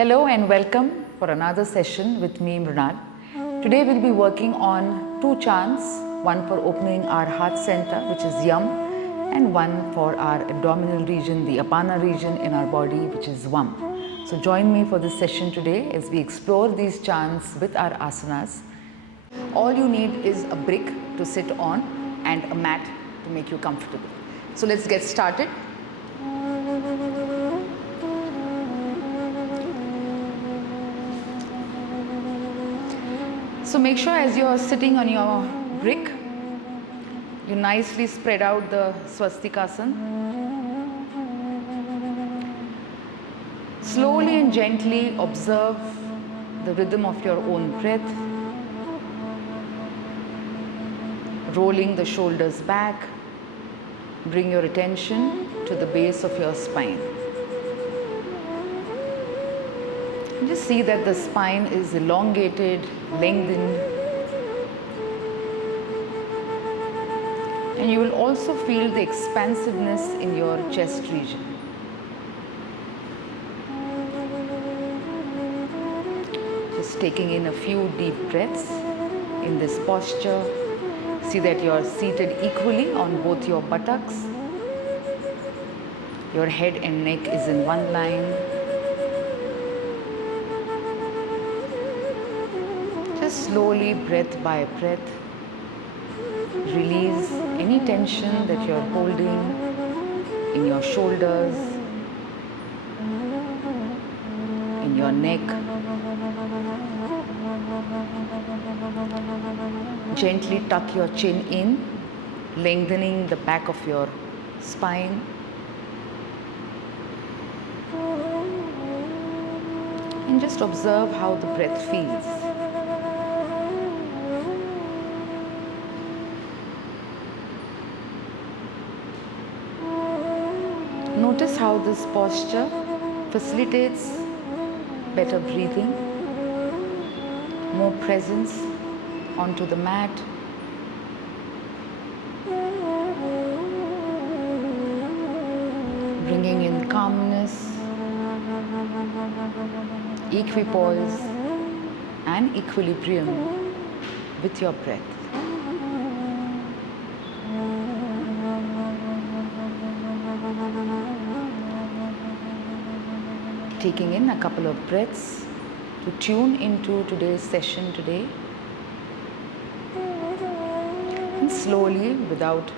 Hello and welcome for another session with me, Mrunal. Today we'll be working on two chants, one for opening our heart center, which is Yam, and one for our abdominal region, the Apana region in our body, which is Vam. So join me for this session today as we explore these chants with our asanas. All you need is a brick to sit on and a mat to make you comfortable. So let's get started. So make sure as you're sitting on your brick, you nicely spread out the swastikasana. Slowly and gently observe the rhythm of your own breath, rolling the shoulders back. Bring your attention to the base of your spine. Just see that the spine is elongated, lengthened. And you will also feel the expansiveness in your chest region. Just taking in a few deep breaths in this posture. See that you are seated equally on both your buttocks. Your head and neck is in one line. Just slowly, breath by breath, release any tension that you are holding in your shoulders, in your neck. Gently tuck your chin in, lengthening the back of your spine. And just observe how the breath feels. Notice how this posture facilitates better breathing, more presence onto the mat. Bringing in calmness, equipoise and equilibrium with your breath. Taking in a couple of breaths to tune into today's session today. And slowly, without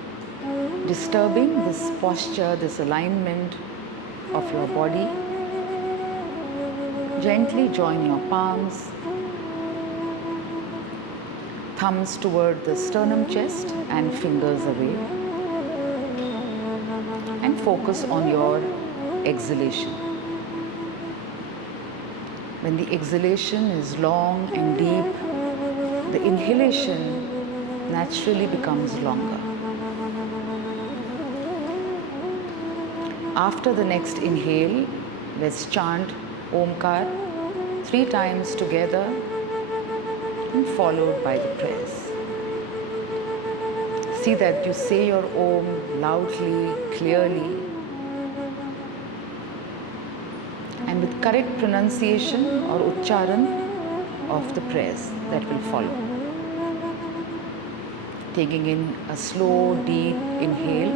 disturbing this posture, this alignment of your body, gently join your palms, thumbs toward the sternum chest and fingers away, and focus on your exhalation. When the exhalation is long and deep, the inhalation naturally becomes longer. After the next inhale, let's chant Omkar 3 times together and followed by the prayers. See that you say your Om loudly, clearly, and with correct pronunciation or ucharan of the prayers that will follow. Taking in a slow, deep inhale.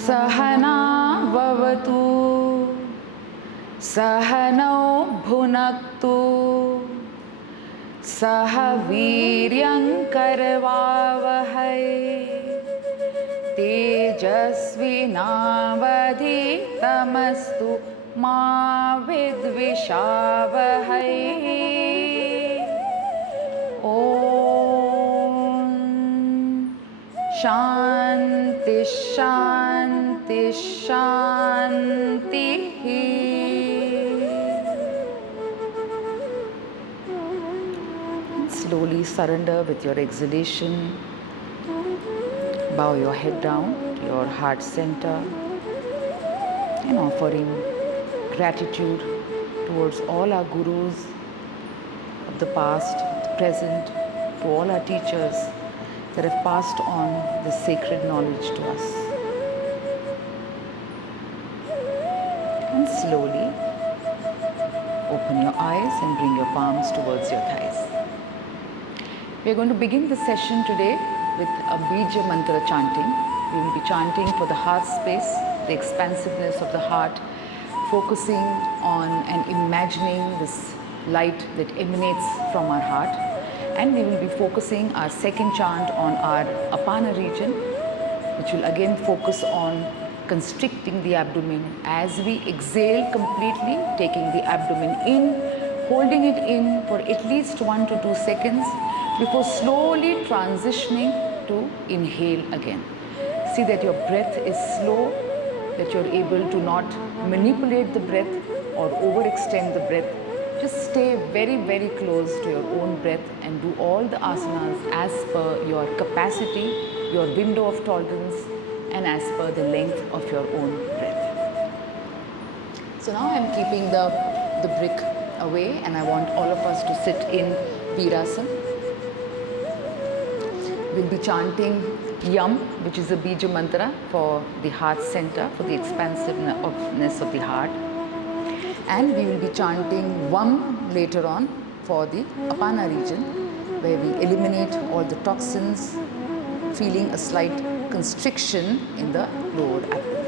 सहना भवतु सहनौ भुनक्तु सह वीर्यं करवावहै तेजस्विनावधीतमस्तु मा विद्विषावहै ॐ शान्ति शान्ति शान्तिः Slowly surrender with your exhalation. Bow your head down to your heart center and offering gratitude towards all our gurus of the past, the present, to all our teachers that have passed on this sacred knowledge to us. And slowly open your eyes and bring your palms towards your thighs. We are going to begin the session today with a Beej Mantra chanting. We will be chanting for the heart space, the expansiveness of the heart, focusing on and imagining this light that emanates from our heart. And we will be focusing our second chant on our apana region, which will again focus on constricting the abdomen as we exhale completely, taking the abdomen in, holding it in for at least 1 to 2 seconds before slowly transitioning to inhale again. See that your breath is slow, that you're able to not manipulate the breath or overextend the breath. Just stay very, very close to your own breath and do all the asanas as per your capacity, your window of tolerance, and as per the length of your own breath. So now I'm keeping the brick away and I want all of us to sit in Virasana. We'll be chanting Yam, which is a Beej Mantra for the heart center, for the expansiveness of the heart. And we will be chanting Vam later on for the apana region, where we eliminate all the toxins, feeling a slight constriction in the lower abdomen.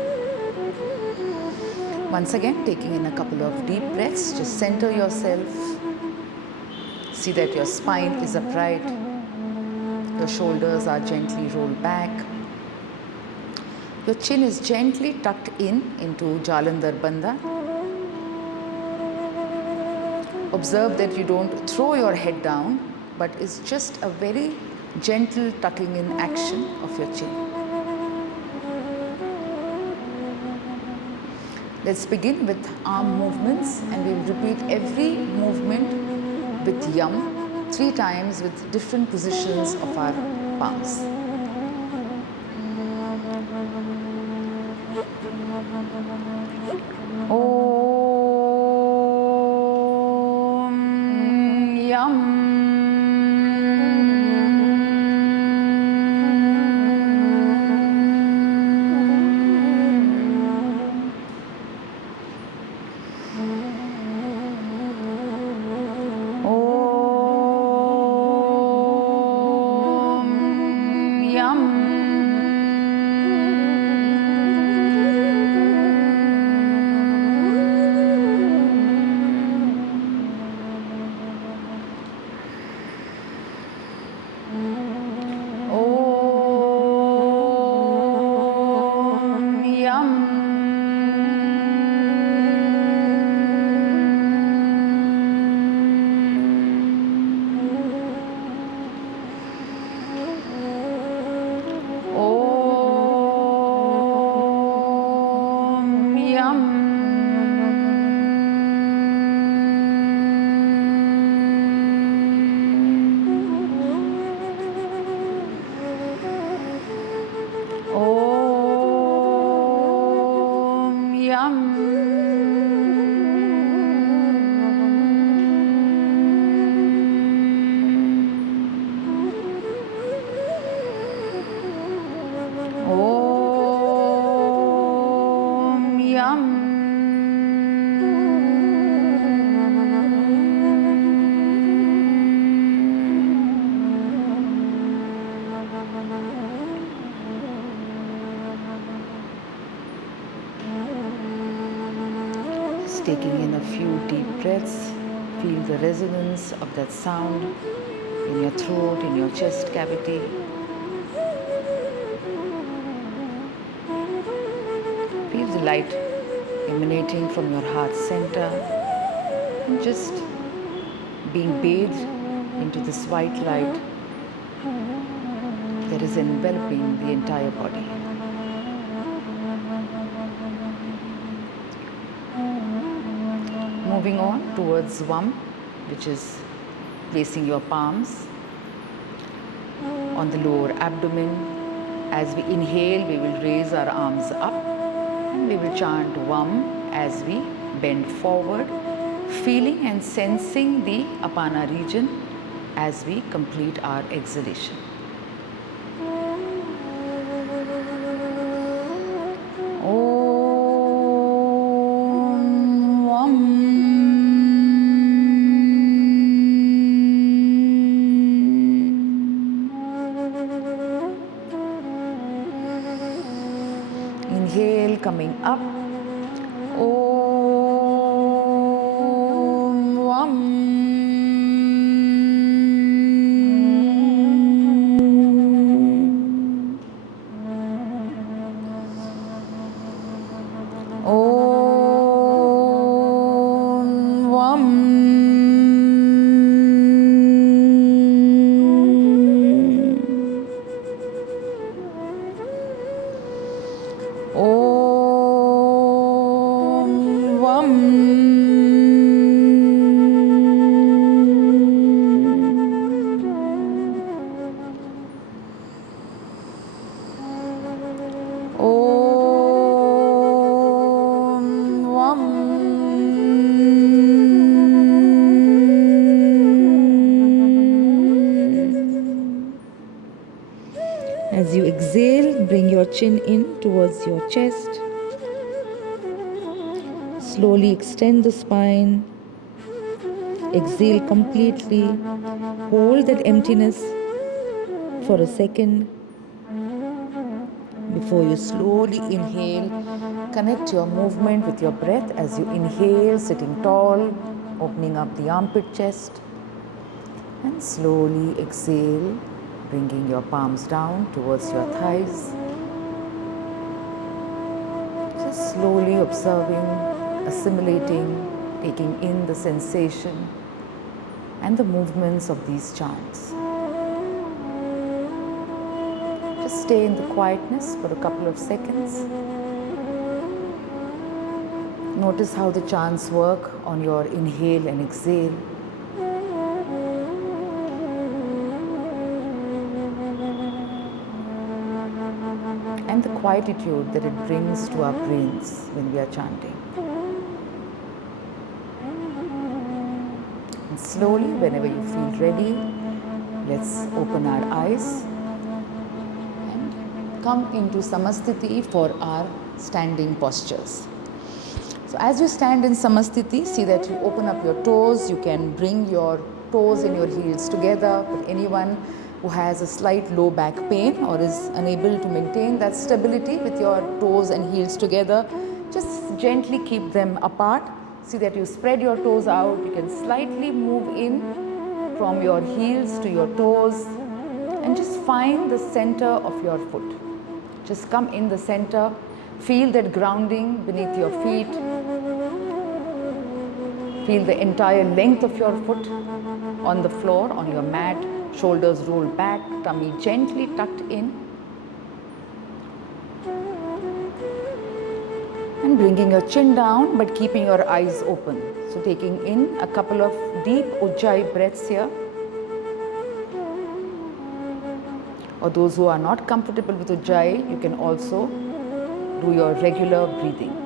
Once again, taking in a couple of deep breaths, just center yourself. See that your spine is upright. Your shoulders are gently rolled back. Your chin is gently tucked into Jalandhar Bandha. Observe that you don't throw your head down, but it's just a very gentle tucking in action of your chin. Let's begin with arm movements, and we'll repeat every movement with Yam 3 times with different positions of our palms. Om Yam. Taking in a few deep breaths, Feel the resonance of that sound in your throat, in your chest cavity. Feel the light emanating from your heart center and just being bathed into this white light that is enveloping the entire body. Moving on towards Vam, which is placing your palms on the lower abdomen. As we inhale, we will raise our arms up and we will chant Vam as we bend forward, feeling and sensing the Apana region as we complete our exhalation. Inhale, coming up. Om Vam. Om Vam. As you exhale, bring your chin in towards your chest. Slowly extend the spine. Exhale completely. Hold that emptiness for a second before you slowly inhale. Connect your movement with your breath as you inhale, sitting tall, opening up the armpit chest, and slowly exhale, bringing your palms down towards your thighs. Just slowly observing, assimilating, taking in the sensation and the movements of these chants. Just stay in the quietness for a couple of seconds. Notice how the chants work on your inhale and exhale. And the quietude that it brings to our brains when we are chanting. And slowly, whenever you feel ready, let's open our eyes and come into Samasthiti for our standing postures. So as you stand in Samasthiti, see that you open up your toes. You can bring your toes and your heels together, but anyone who has a slight low back pain or is unable to maintain that stability with your toes and heels together, just gently keep them apart. See that you spread your toes out. You can slightly move in from your heels to your toes and just find the center of your foot. Just come in the center. Feel that grounding beneath your feet. Feel the entire length of your foot on the floor, on your mat. Shoulders rolled back, tummy gently tucked in. And bringing your chin down but keeping your eyes open. So taking in a couple of deep Ujjayi breaths here. Or those who are not comfortable with Ujjayi, you can also do your regular breathing.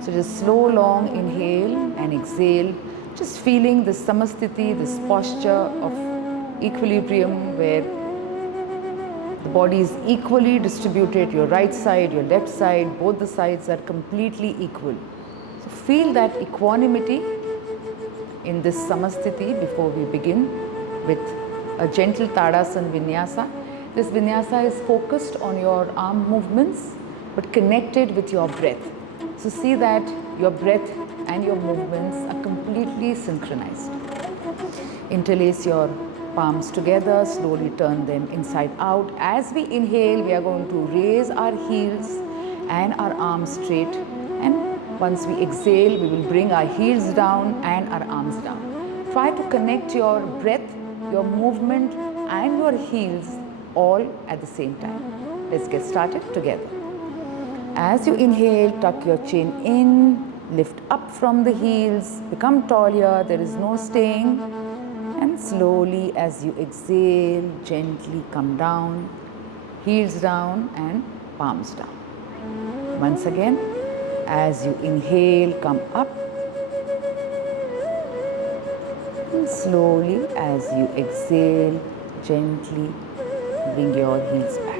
So just slow, long inhale and exhale. Just feeling this Samasthiti, this posture of equilibrium where the body is equally distributed, your right side, your left side, both the sides are completely equal. So feel that equanimity in this Samasthiti before we begin with a gentle Tadasana Vinyasa. This Vinyasa is focused on your arm movements but connected with your breath. So see that your breath and your movements are completely synchronized. Interlace your palms together, slowly turn them inside out. As we inhale, we are going to raise our heels and our arms straight, and once we exhale, we will bring our heels down and our arms down. Try to connect your breath, your movement and your heels all at the same time. Let's get started together. As you inhale, tuck your chin in, lift up from the heels, become tall here, there is no staying. And slowly as you exhale, gently come down, heels down and palms down. Once again, as you inhale, come up. And slowly as you exhale, gently bring your heels back.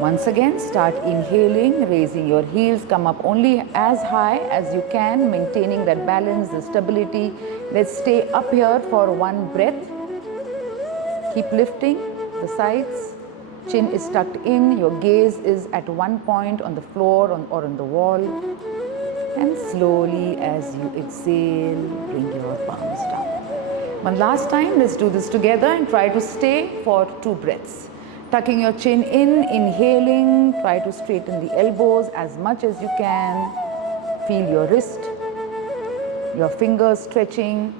Once again, start inhaling, raising your heels, come up only as high as you can, maintaining that balance, the stability. Let's stay up here for one breath. Keep lifting the sides. Chin is tucked in, your gaze is at one point on the floor or on the wall. And slowly as you exhale, bring your palms down. One last time, let's do this together and try to stay for 2 breaths. Tucking your chin in, inhaling, try to straighten the elbows as much as you can. Feel your wrist, your fingers stretching.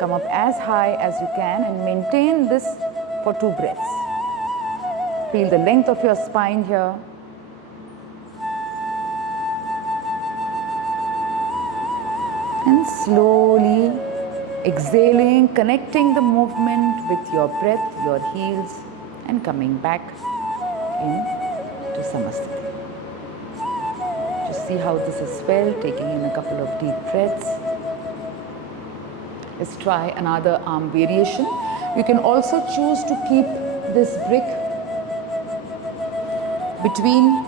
Come up as high as you can and maintain this for 2 breaths. Feel the length of your spine here. And slowly exhaling, connecting the movement with your breath, your heels, and coming back into Samasthiti. Just see how this is felt, taking in a couple of deep breaths. Let's try another arm variation. You can also choose to keep this brick between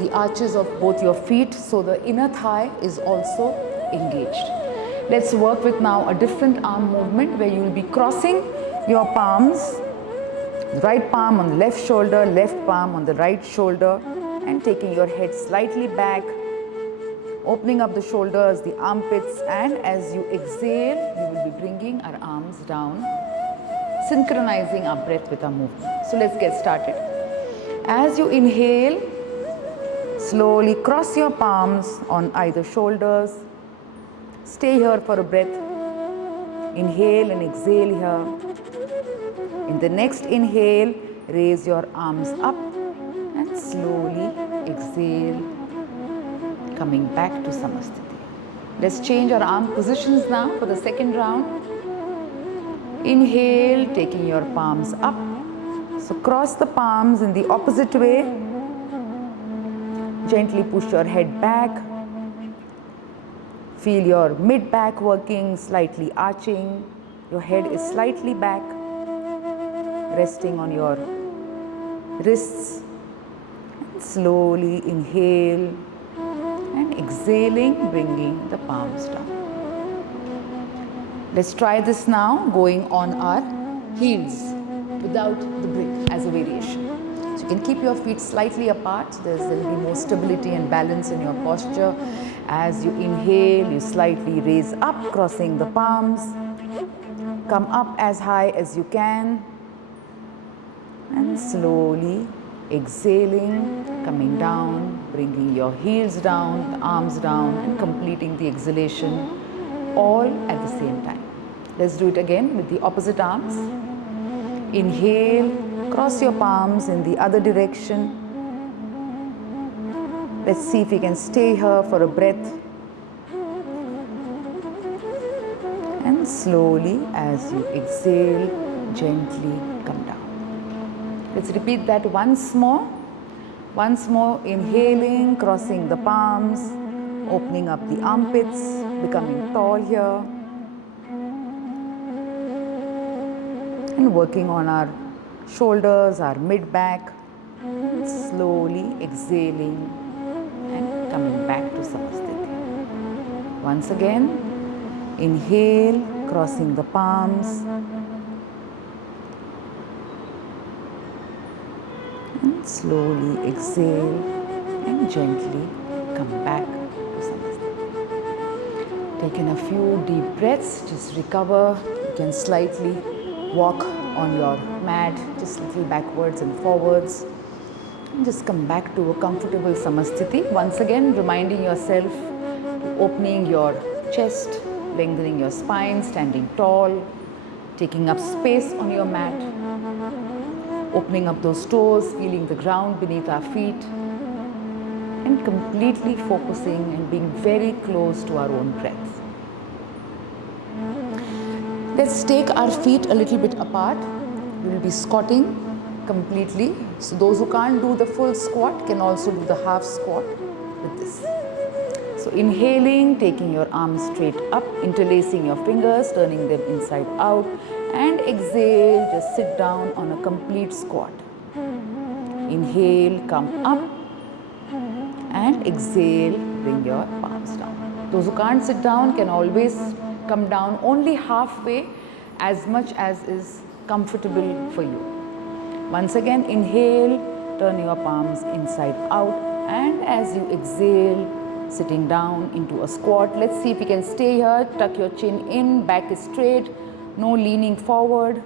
the arches of both your feet so the inner thigh is also engaged. Let's work with now a different arm movement where you will be crossing your palms. Right palm on the left shoulder, left palm on the right shoulder, and taking your head slightly back, opening up the shoulders, the armpits, and as you exhale, we will be bringing our arms down, synchronizing our breath with our movement. So let's get started. As you inhale, slowly cross your palms on either shoulders. Stay here for a breath. Inhale and exhale here. In the next inhale, raise your arms up and slowly exhale, coming back to Samasthiti. Let's change our arm positions now for the second round. Inhale, taking your palms up. So cross the palms in the opposite way. Gently push your head back. Feel your mid-back working, slightly arching. Your head is slightly back, resting on your wrists. And slowly inhale and exhaling, bringing the palms down. Let's try this now, going on our heels without the brick as a variation. So you can keep your feet slightly apart. There will be more stability and balance in your posture. As you inhale, you slightly raise up, crossing the palms. Come up as high as you can. And slowly exhaling, coming down, bringing your heels down, the arms down, and completing the exhalation all at the same time. Let's do it again with the opposite arms. Inhale, cross your palms in the other direction. Let's see if we can stay here for a breath. And slowly, as you exhale, gently come down. Let's repeat that once more. Once more, inhaling, crossing the palms, opening up the armpits, becoming tall here. And working on our shoulders, our mid-back. Slowly exhaling and coming back to Samasthiti. Once again, inhale, crossing the palms. And slowly exhale and gently come back to Samasthiti. Take in a few deep breaths, just recover. You can slightly walk on your mat, just a little backwards and forwards. And just come back to a comfortable Samasthiti. Once again, reminding yourself to opening your chest, lengthening your spine, standing tall, taking up space on your mat, opening up those toes, feeling the ground beneath our feet, and completely focusing and being very close to our own breath. Let's take our feet a little bit apart. We will be squatting completely. So those who can't do the full squat can also do the half squat with this. So inhaling, taking your arms straight up, interlacing your fingers, turning them inside out, and exhale, just sit down on a complete squat. Inhale, come up, and exhale, bring your palms down. Those who can't sit down can always come down only halfway, as much as is comfortable for you. Once again, inhale, turn your palms inside out, and as you exhale, sitting down into a squat. Let's see if you can stay here. Tuck your chin in, back is straight, no leaning forward.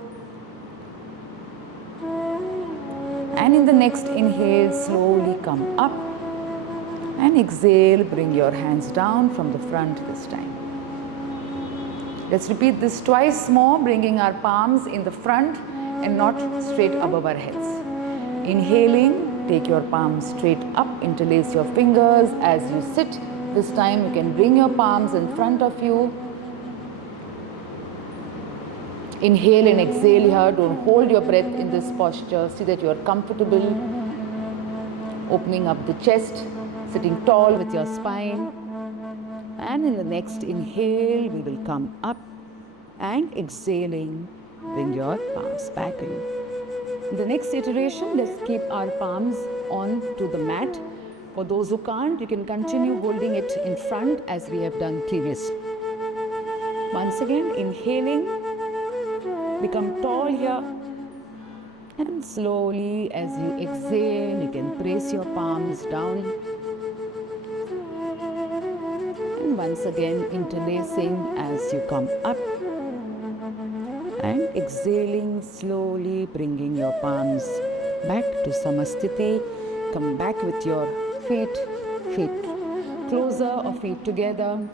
And in the next inhale, slowly come up, and exhale, bring your hands down from the front this time. Let's repeat this twice more, bringing our palms in the front and not straight above our heads. Inhaling, take your palms straight up, interlace your fingers as you sit. This time you can bring your palms in front of you. Inhale and exhale here. Don't hold your breath in this posture. See that you are comfortable. Opening up the chest, sitting tall with your spine. And in the next inhale, we will come up, and exhaling, bring your palms back in. In the next iteration, let's keep our palms on to the mat. For those who can't, you can continue holding it in front as we have done previously. Once again, inhaling, become tall here, and slowly as you exhale, you can press your palms down. And once again, interlacing as you come up, and exhaling, slowly bringing your palms back to Samasthiti. Come back with your feet closer or feet together,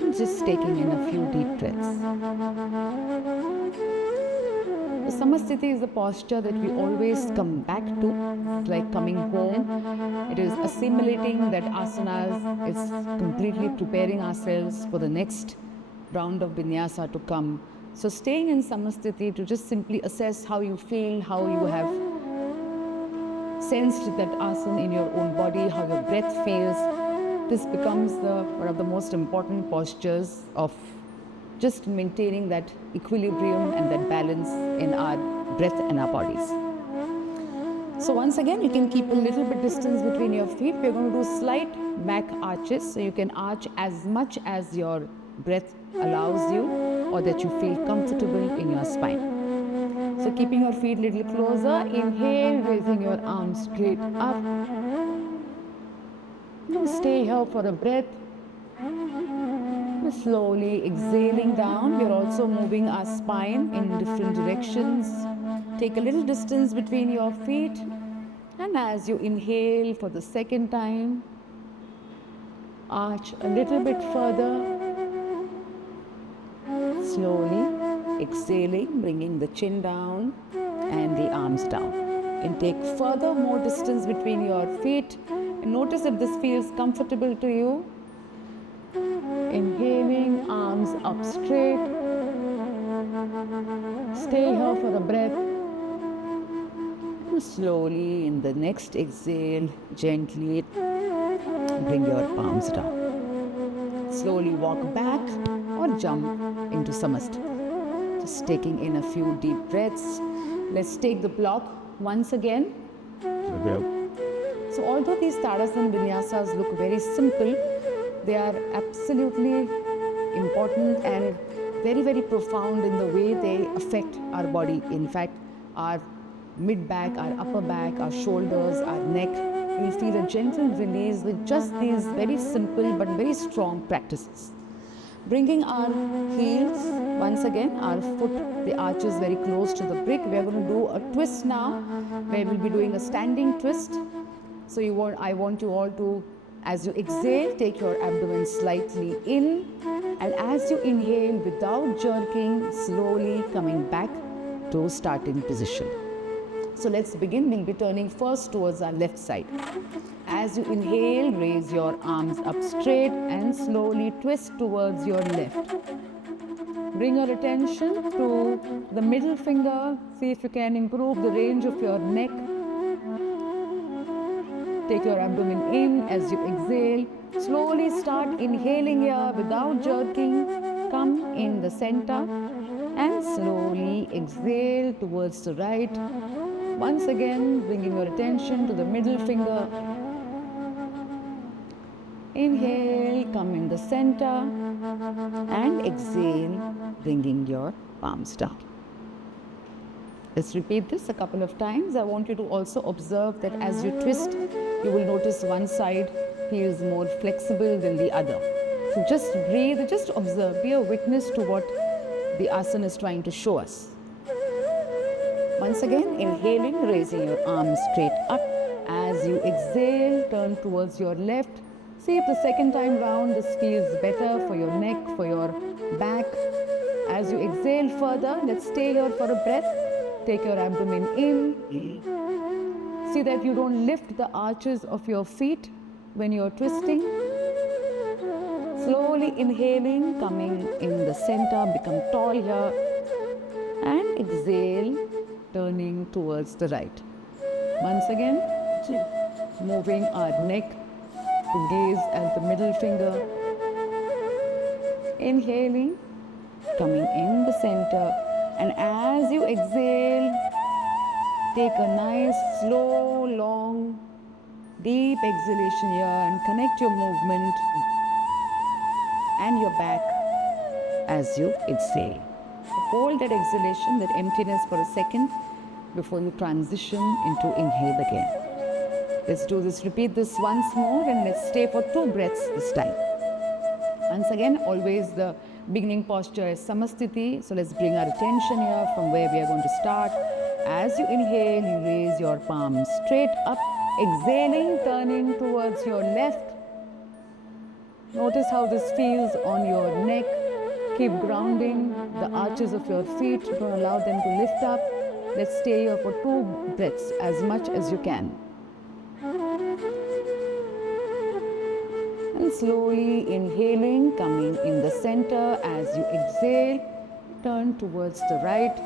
and just taking in a few deep breaths. The Samasthiti is a posture that we always come back to. It's like coming home. It is assimilating that asanas. It's completely preparing ourselves for the next round of vinyasa to come. So staying in Samasthiti to just simply assess how you feel, how you have sensed that asana in your own body, how your breath feels. This becomes one of the most important postures of just maintaining that equilibrium and that balance in our breath and our bodies. So once again, you can keep a little bit distance between your feet. We're going to do slight back arches, so you can arch as much as your breath allows you, or that you feel comfortable in your spine. So keeping your feet a little closer, inhale, raising your arms straight up. Stay here for a breath. Slowly exhaling down. We're also moving our spine in different directions. Take a little distance between your feet. And as you inhale for the second time, arch a little bit further. Slowly exhaling, bringing the chin down and the arms down. And take further more distance between your feet. And notice if this feels comfortable to you. Inhaling, arms up straight. Stay here for a breath. And slowly, in the next exhale, gently bring your palms down. Slowly walk back or jump into Samasthiti. Just taking in a few deep breaths. Let's take the block once again. So although these Tadasana Vinyasas look very simple, they are absolutely important and very, very profound in the way they affect our body. In fact, our mid-back, our upper back, our shoulders, our neck, you will feel a gentle release with just these very simple but very strong practices. Bringing our heels, once again, our foot, the arch is very close to the brick. We are going to do a twist now, where we'll be doing a standing twist. So I want you all to, as you exhale, take your abdomen slightly in, and as you inhale, without jerking, slowly coming back to starting position. So let's begin. We'll be turning first towards our left side. As you inhale, raise your arms up straight and slowly twist towards your left. Bring your attention to the middle finger. See if you can improve the range of your neck. Take your abdomen in as you exhale. Slowly start inhaling here without jerking. Come in the center and slowly exhale towards the right. Once again, bringing your attention to the middle finger. Inhale, come in the center, and exhale, bringing your palms down. Let's repeat this a couple of times. I want you to also observe that as you twist, you will notice one side feels more flexible than the other. So just breathe, just observe, be a witness to what the asana is trying to show us. Once again, inhaling, raising your arms straight up. As you exhale, turn towards your left. See if the second time round this feels better for your neck, for your back. As you exhale further, let's stay here for a breath. Take your abdomen in. See that you don't lift the arches of your feet when you're twisting. Slowly inhaling, coming in the center, become tall here. And exhale, turning towards the right. Once again, moving our neck to gaze at the middle finger. Inhaling, coming in the center, and as you exhale, take a nice, slow, long, deep exhalation here and connect your movement and your back as you exhale. Hold that exhalation, that emptiness for a second before you transition into inhale again. Let's do this, repeat this once more, and let's stay for 2 breaths this time. Once again, always the beginning posture is Samasthiti. So let's bring our attention here from where we are going to start. As you inhale, you raise your palms straight up. Exhaling, turning towards your left. Notice how this feels on your neck. Keep grounding the arches of your feet. Don't allow them to lift up. Let's stay here for 2 breaths, as much as you can. And slowly inhaling, coming in the center. As you exhale, turn towards the right.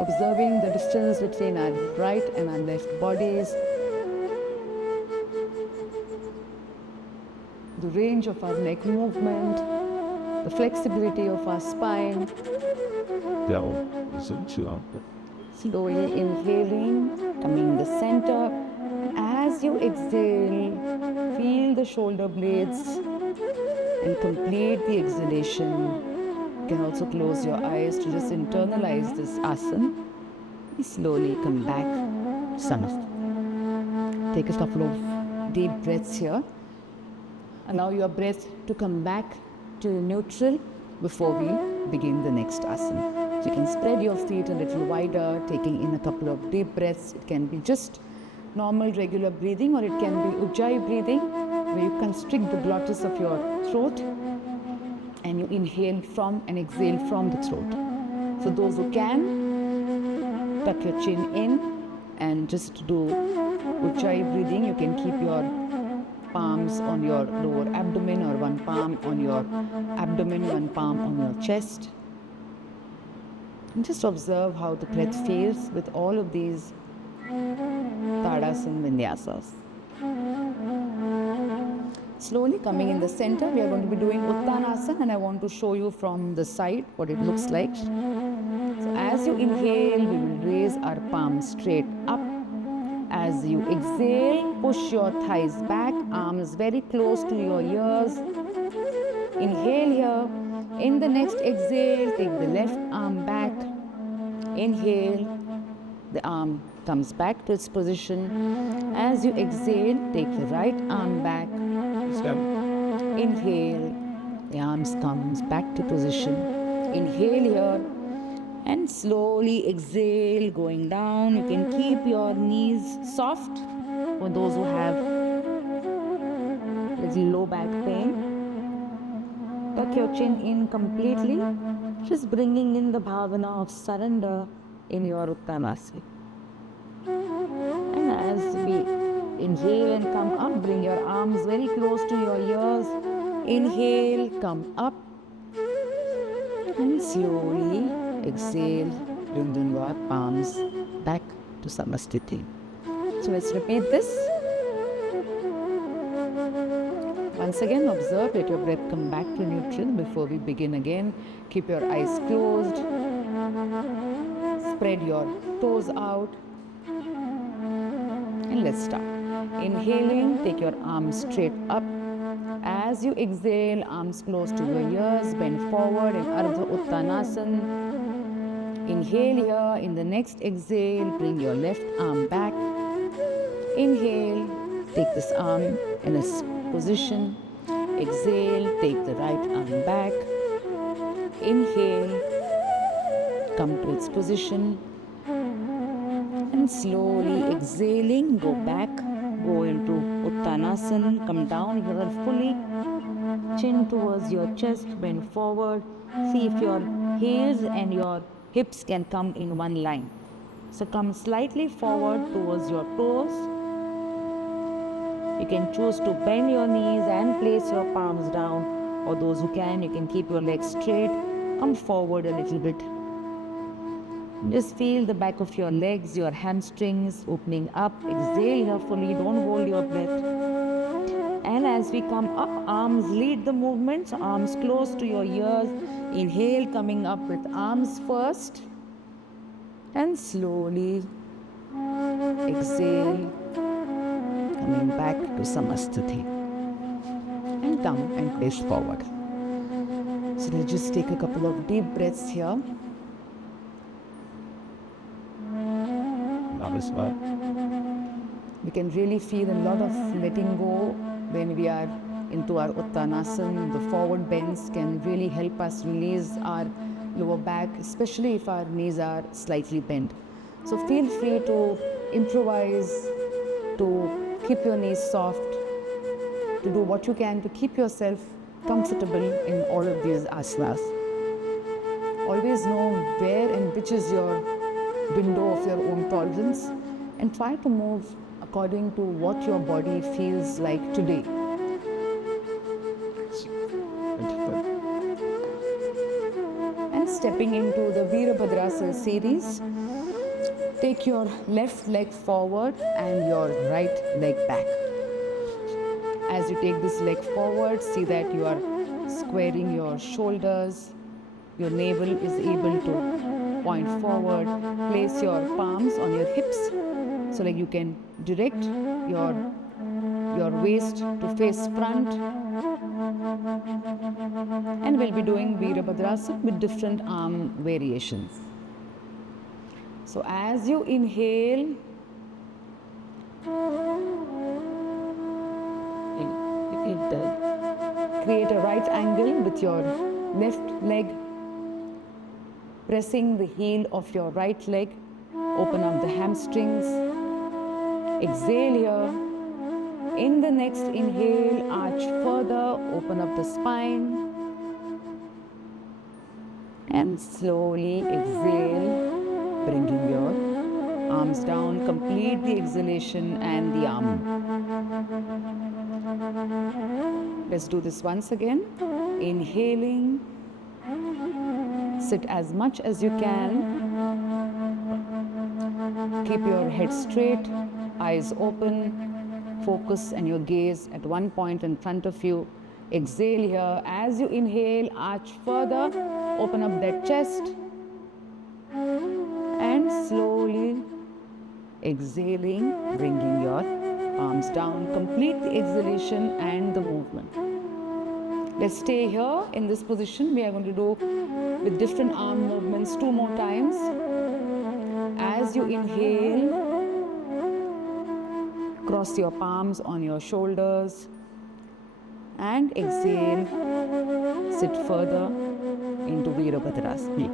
Observing the distance between our right and our left bodies. The range of our neck movement. The flexibility of our spine. Slowly inhaling, coming in the center. As you exhale, feel the shoulder blades and complete the exhalation. You can also close your eyes to just internalize this asana. Slowly come back to Samasthiti. Take a couple of deep breaths here. Allow your breath to come back to neutral before we begin the next asana. So you can spread your feet a little wider, taking in a couple of deep breaths. It can be just normal, regular breathing, or it can be ujjayi breathing, where you constrict the glottis of your throat and you inhale from and exhale from the throat. So those who can, tuck your chin in and just do ujjayi breathing. You can keep your palms on your lower abdomen, or one palm on your abdomen, one palm on your chest. And just observe how the breath feels with all of these Tadasana Vinyasas. Slowly coming in the center, we are going to be doing Uttanasana, and I want to show you from the side what it looks like. So as you inhale, we will raise our palms straight up. As you exhale, push your thighs back, arms very close to your ears. Inhale here. In the next exhale, take the left arm back. Inhale, the arm comes back to its position. As you exhale, take the right arm back. Inhale, the arms comes back to position. Inhale here and slowly exhale, going down. You can keep your knees soft for those who have little low back pain. Tuck your chin in completely, just bringing in the bhavana of surrender in your Uttanasana. And as we inhale and come up, bring your arms very close to your ears. Inhale, come up. And slowly exhale, bringing your palms back to Samasthiti. So let's repeat this. Once again, observe, let your breath come back to neutral before we begin again. Keep your eyes closed. Spread your toes out. And let's start. Inhaling, take your arms straight up. As you exhale, arms close to your ears, bend forward in Ardha Uttanasana. Inhale here. In the next exhale, bring your left arm back. Inhale, take this arm in a position. Exhale, take the right arm back. Inhale, come to its position. And slowly exhaling, go back, go into Uttanasana, come down here fully, chin towards your chest, bend forward. See if your heels and your hips can come in one line. So come slightly forward towards your toes. You can choose to bend your knees and place your palms down, or those who can, you can keep your legs straight, come forward a little bit. Just feel the back of your legs, your hamstrings opening up. Exhale here fully, don't hold your breath. And as we come up, arms lead the movements, arms close to your ears. Inhale, coming up with arms first. And slowly exhale, coming back to Samasthiti. And come and place forward. So let's just take a couple of deep breaths here. We can really feel a lot of letting go when we are into our Uttanasana. The forward bends can really help us release our lower back, especially if our knees are slightly bent. So feel free to improvise, to keep your knees soft, to do what you can to keep yourself comfortable in all of these asanas. Always know where and which is your window of your own tolerance, and try to move according to what your body feels like today. And stepping into the Virabhadrasana series, take your left leg forward and your right leg back. As you take this leg forward, see that you are squaring your shoulders, your navel is able to point forward. Place your palms on your hips so that you can direct your waist to face front. And we'll be doing Virabhadrasana with different arm variations. So as you inhale, create a right angle with your left leg, pressing the heel of your right leg, open up the hamstrings. Exhale here. In the next inhale, arch further, open up the spine. And slowly exhale, bringing your arms down. Complete the exhalation and the arm. Let's do this once again. Inhaling. Sit as much as you can. Keep your head straight, eyes open. Focus and your gaze at one point in front of you. Exhale here. As you inhale, arch further, open up that chest. And slowly exhaling, bringing your arms down. Complete the exhalation and the movement. Let's stay here in this position. We are going to do with different arm movements 2 more times. As you inhale, cross your palms on your shoulders. and exhale, sit further into Virabhadrasana.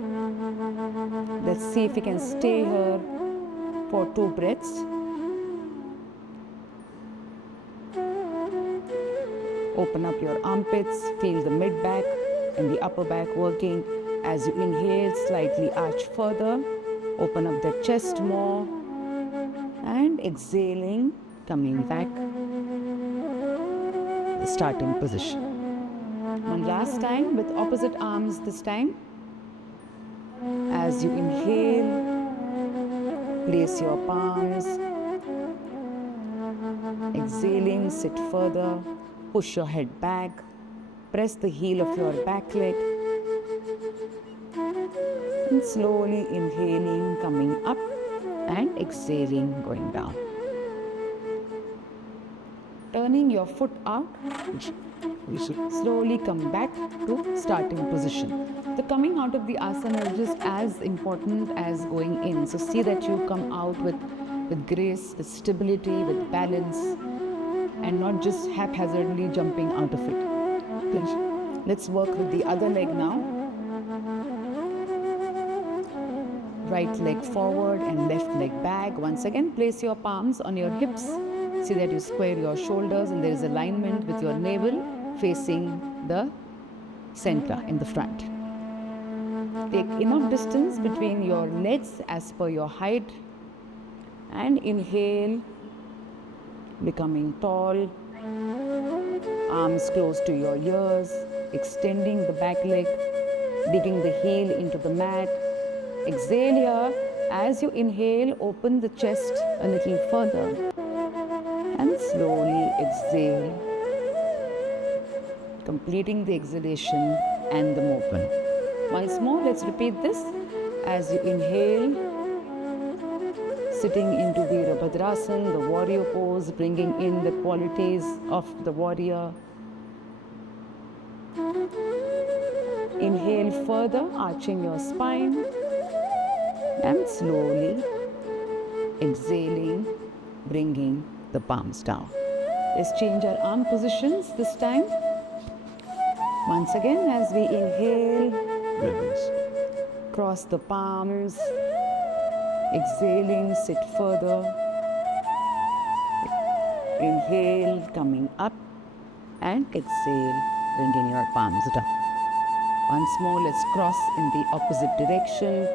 Let's see if we can stay here for 2 breaths. Open up your armpits, feel the mid-back and the upper back working. As you inhale, slightly arch further, open up the chest more, and exhaling, coming back, the starting position. One last time with opposite arms this time. As you inhale, place your palms. Exhaling, sit further, push your head back, press the heel of your back leg, and slowly inhaling, coming up, and exhaling, going down. Turning your foot out, we should slowly come back to starting position. The coming out of the asana is just as important as going in. So see that you come out with grace, with stability, with balance, and not just haphazardly jumping out of it. Let's work with the other leg now. Right leg forward and left leg back. Once again, place your palms on your hips. See that you square your shoulders and there is alignment with your navel facing the center in the front. Take enough distance between your legs as per your height, and inhale, becoming tall, arms close to your ears, extending the back leg, digging the heel into the mat. Exhale here. As you inhale, open the chest a little further and slowly exhale, completing the exhalation and the movement. Once more, let's repeat this. As you inhale, sitting into Virabhadrasana, the warrior pose, bringing in the qualities of the warrior. Inhale further, arching your spine, and slowly exhaling, bringing the palms down. Let's change our arm positions this time. Once again, as we inhale, cross the palms, exhaling, sit further. Inhale, coming up, and exhale, bringing your palms down. Once more, let's cross in the opposite direction,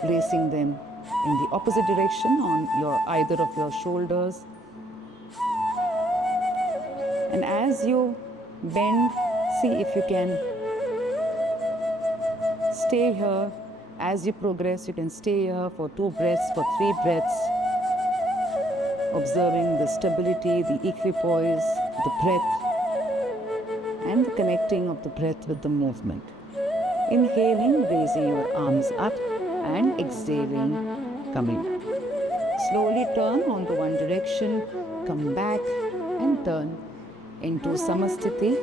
placing them in the opposite direction on either of your shoulders. And as you bend, see if you can stay here. As you progress, you can stay here for 2 breaths, for 3 breaths, observing the stability, the equipoise, the breath, and the connecting of the breath with the movement. Inhaling, raising your arms up, and exhaling, coming back. Slowly turn onto one direction, come back, and turn into Samasthiti.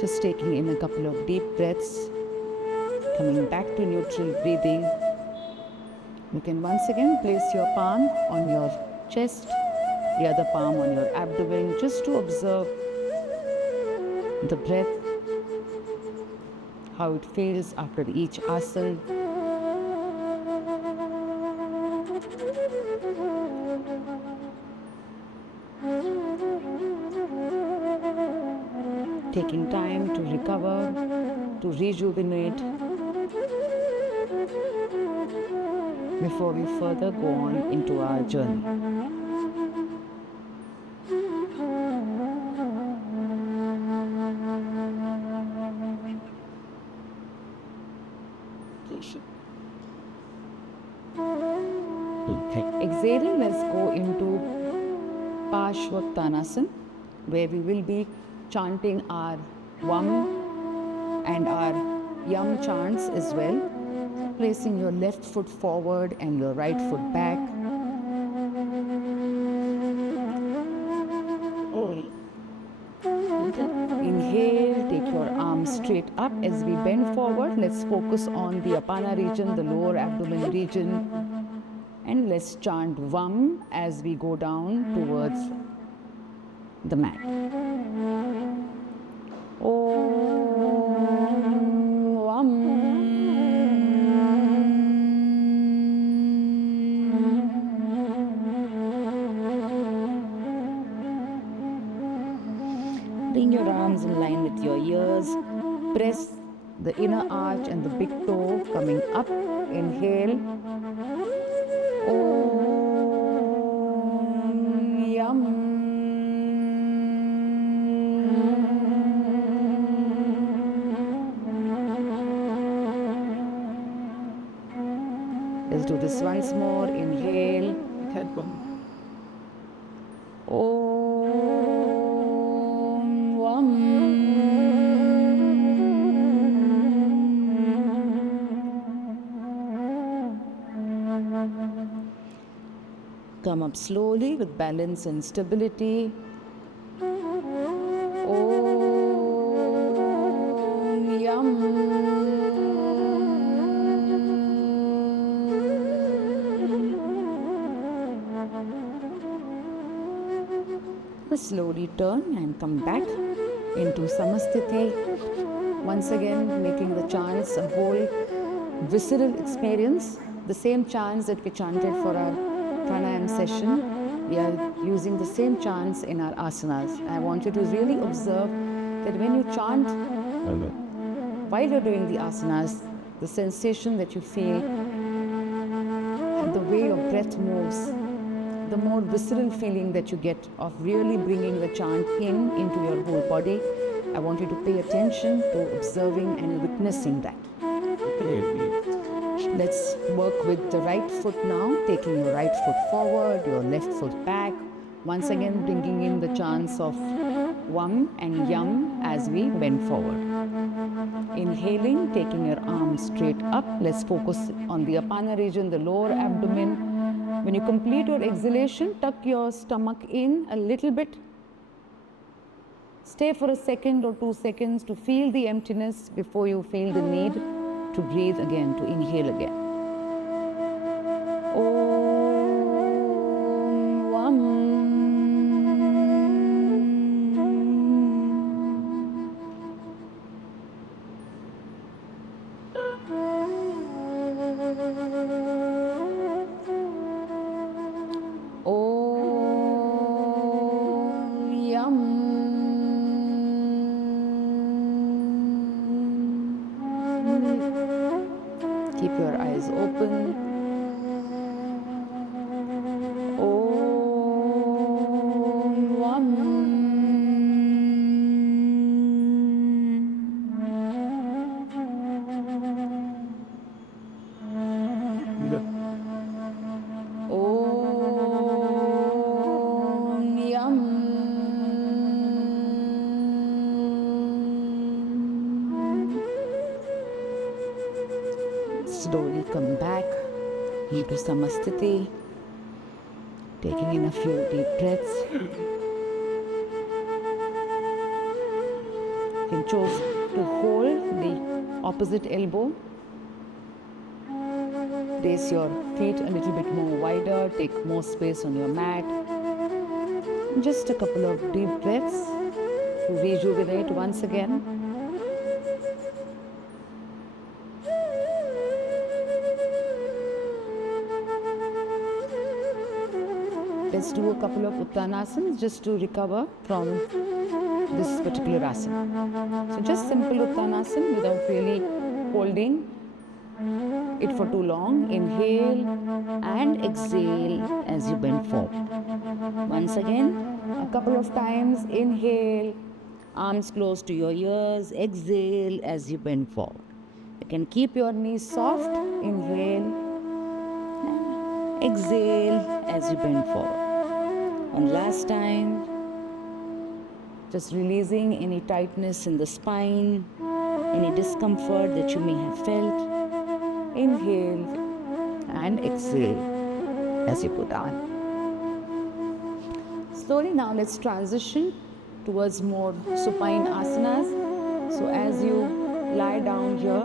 Just taking in a couple of deep breaths, coming back to neutral breathing. You can once again place your palm on your chest, the other palm on your abdomen, just to observe the breath, how it feels after each asana. Taking time to recover, to rejuvenate, before we further go on into our journey. Exhaling, let's go into Parshvottanasana, where we will be chanting our Vam and our Yam chants as well. Placing your left foot forward and your right foot back. Inhale, take your arms straight up as we bend forward. Let's focus on the Apana region, the lower abdomen region. And let's chant Vam as we go down towards the mat. Bring your arms in line with your ears. Press the inner arch and the big toe coming up. Inhale. Om Yam. Let's do this once more. Inhale. Head bone. Om Vam. Come up slowly with balance and stability. Om Yam. Slowly turn and come back into Samasthiti. Once again, making the chants a whole visceral experience. The same chants that we chanted for our pranayam session, we are using the same chants in our asanas. I want you to really observe that when you chant, while you're doing the asanas, the sensation that you feel and the way your breath moves, the more visceral feeling that you get of really bringing the chant into your whole body. I want you to pay attention to observing and witnessing that. Let's work with the right foot now, taking your right foot forward, your left foot back. Once again, bringing in the chants of Vam and Yam as we bend forward. Inhaling, taking your arms straight up. Let's focus on the apana region, the lower abdomen. When you complete your exhalation, tuck your stomach in a little bit. Stay for a second or 2 seconds to feel the emptiness before you feel the need to breathe again, to inhale again. Om Vam. Keep your eyes open. Om Vam. Om Yam. Slowly come back into Samasthiti, taking in a few deep breaths. You can choose to hold the opposite elbow. Place your feet a little bit more wider, take more space on your mat. Just a couple of deep breaths to rejuvenate once again. Let's do a couple of Uttanasanas just to recover from this particular asana. So just simple Uttanasana without really holding it for too long. Inhale and exhale as you bend forward. Once again, a couple of times. Inhale, arms close to your ears. Exhale as you bend forward. You can keep your knees soft. Inhale. Exhale as you bend forward. And last time, just releasing any tightness in the spine, any discomfort that you may have felt. Inhale and exhale as you put on. Slowly now let's transition towards more supine asanas. So as you lie down here,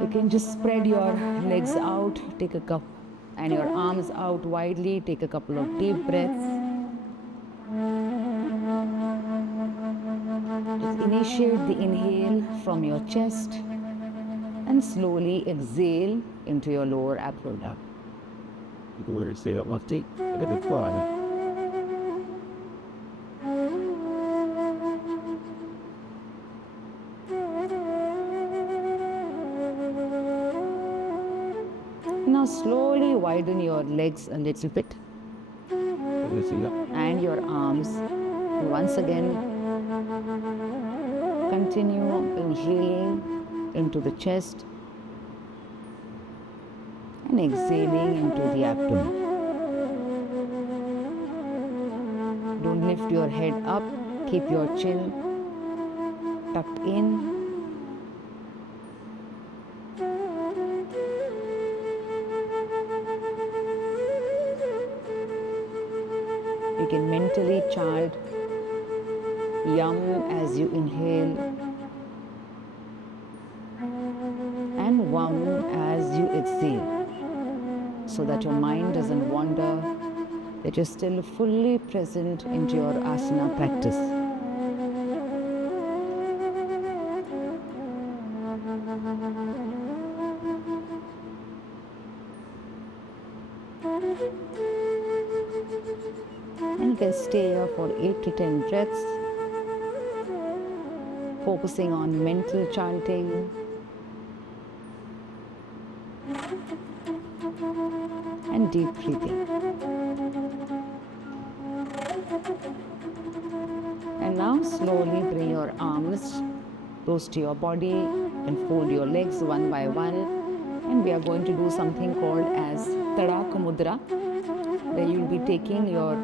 you can just spread your legs out, take a cup, and your arms out widely. Take a couple of deep breaths. Just initiate the inhale from your chest and slowly exhale into your lower abdomen. now slowly widen your legs a little bit and your arms. Once again, continue inhaling into the chest and exhaling into the abdomen. Don't lift your head up, keep your chin tucked in. You can mentally chant Yum as you inhale and Wum as you exhale, so that your mind doesn't wander, that you're still fully present into your asana practice. And you can stay here for 8 to 10 breaths, focusing on mental chanting and deep breathing. And now slowly bring your arms close to your body and fold your legs one by one. And we are going to do something called as Tadaka Mudra, where you will be taking your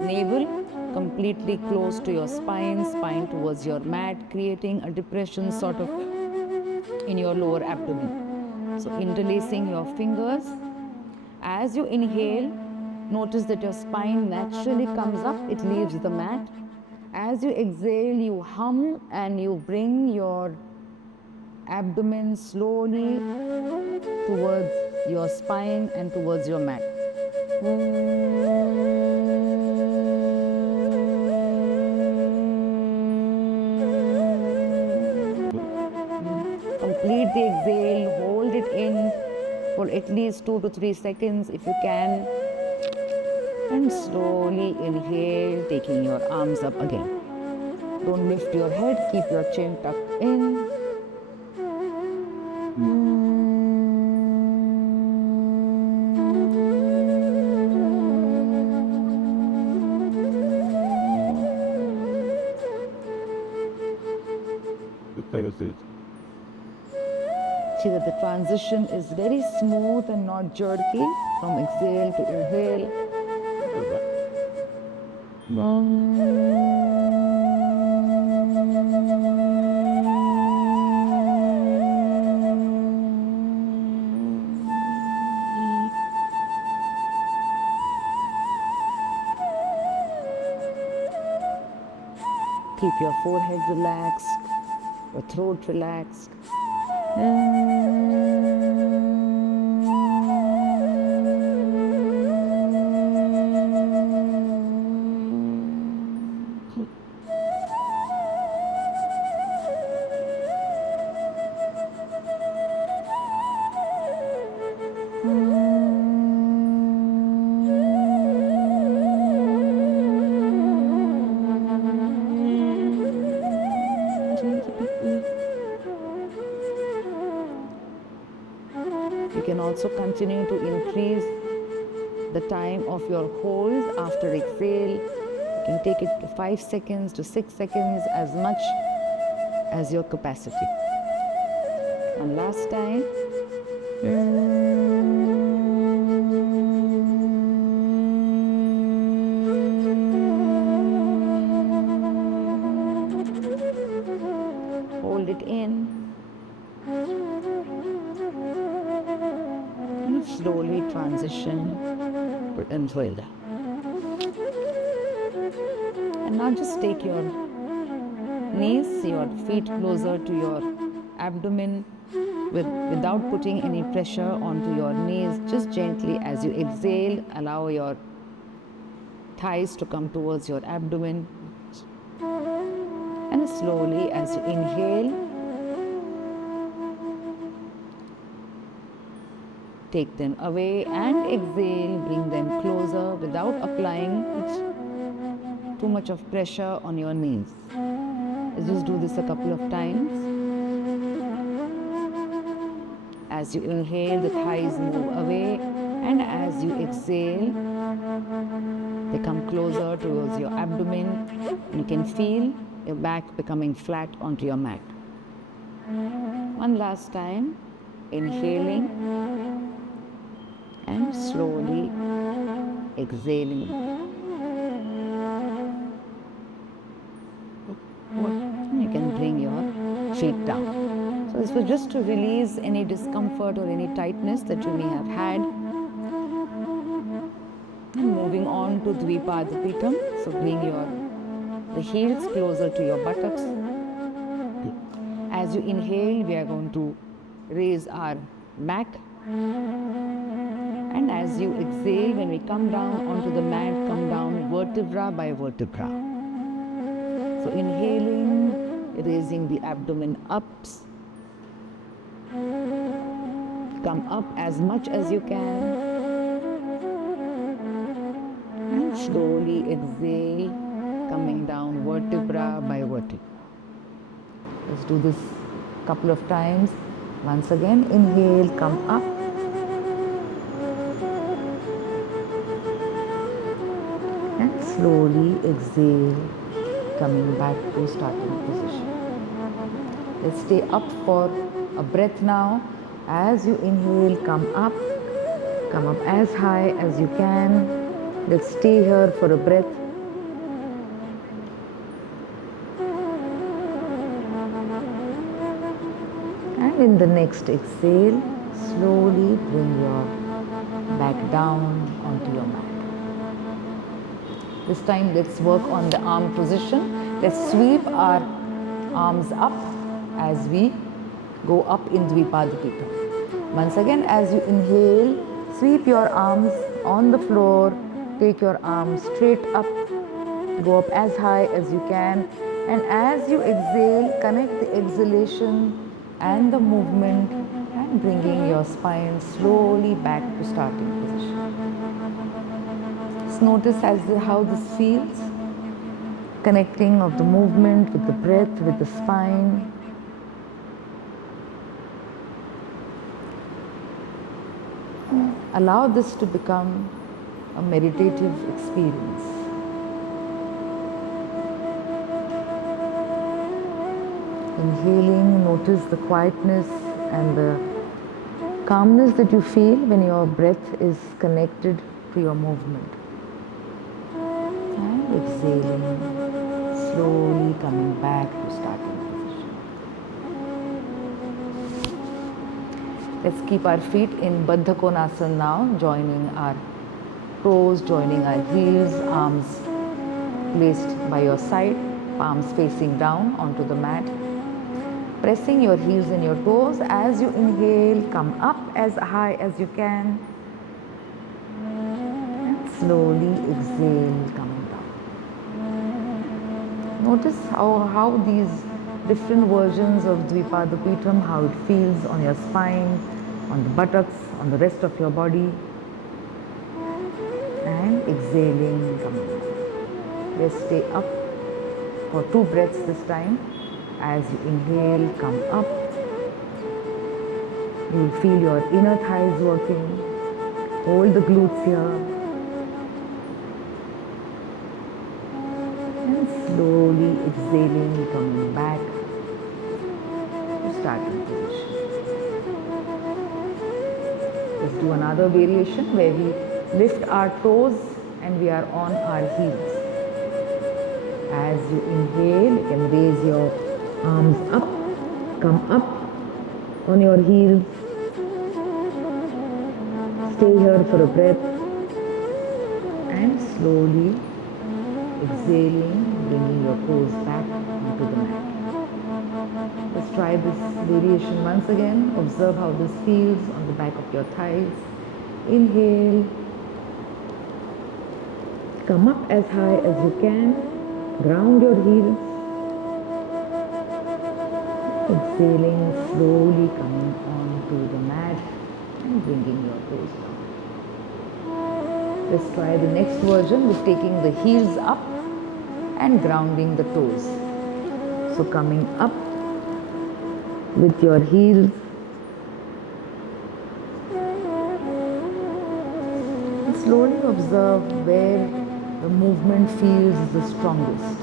navel completely close to your spine towards your mat, creating a depression sort of in your lower abdomen. So interlacing your fingers. As you inhale, notice that your spine naturally comes up, it leaves the mat. As you exhale, you hum and you bring your abdomen slowly towards your spine and towards your mat. Complete the exhale, hold it in for at least 2 to 3 seconds if you can. And slowly inhale, taking your arms up again. Don't lift your head, keep your chin tucked in. See that the transition is very smooth and not jerky from exhale to inhale. Keep your forehead relaxed, your throat relaxed. You can also continue to increase the time of your hold after exhale. You can take it to 5 seconds to 6 seconds, as much as your capacity. And last time. Hold it in. And slowly transition to inhale. And now just take your knees, your feet closer to your abdomen without putting any pressure onto your knees. Just gently as you exhale, allow your thighs to come towards your abdomen. And slowly as you inhale, take them away, and exhale, bring them closer without applying too much of pressure on your knees. Let's just do this a couple of times. As you inhale, the thighs move away, and as you exhale, they come closer towards your abdomen. You can feel your back becoming flat onto your mat. One last time, inhaling and slowly exhaling. You can bring your feet down. So this was just to release any discomfort or any tightness that you may have had. And moving on to Dvipadapitam. So bring the heels closer to your buttocks. As you inhale, we are going to raise our back. And as you exhale, when we come down onto the mat, come down vertebra by vertebra. So inhaling, raising the abdomen up. Come up as much as you can. And slowly exhale, coming down vertebra by vertebra. Let's do this a couple of times. Once again, inhale, come up. And slowly exhale, coming back to starting position. Let's stay up for a breath now. As you inhale, come up as high as you can. Let's stay here for a breath. And in the next exhale, slowly bring your back down onto your mat. This time let's work on the arm position. Let's sweep our arms up as we go up in Dvipadapitam. Once again, as you inhale, sweep your arms on the floor, take your arms straight up, go up as high as you can, and as you exhale, connect the exhalation and the movement and bringing your spine slowly back to starting position. Just notice how this feels, connecting of the movement with the breath, with the spine. Allow this to become a meditative experience. Inhaling, notice the quietness and the calmness that you feel when your breath is connected to your movement. And exhaling, slowly coming back to starting position. Let's keep our feet in Baddha Konasana now, joining our toes, joining our heels, arms placed by your side, palms facing down onto the mat. Pressing your heels and your toes. As you inhale, come up as high as you can. And slowly exhale, coming down. Notice how these different versions of Dvipadapitam, how it feels on your spine, on the buttocks, on the rest of your body. And exhaling, coming down. Let's stay up for 2 breaths this time. As you inhale, come up. You will feel your inner thighs working. Hold the glutes here. And slowly exhaling, coming back to starting position. Let's do another variation where we lift our toes and we are on our heels. As you inhale, you can raise your arms up, come up on your heels. Stay here for a breath and slowly exhaling, bringing your toes back onto the mat. Let's try this variation once again. Observe how this feels on the back of your thighs. Inhale, come up as high as you can, ground your heels. Exhaling, slowly coming onto the mat and bringing your toes down. Let's try the next version with taking the heels up and grounding the toes. So coming up with your heels slowly observe where the movement feels the strongest.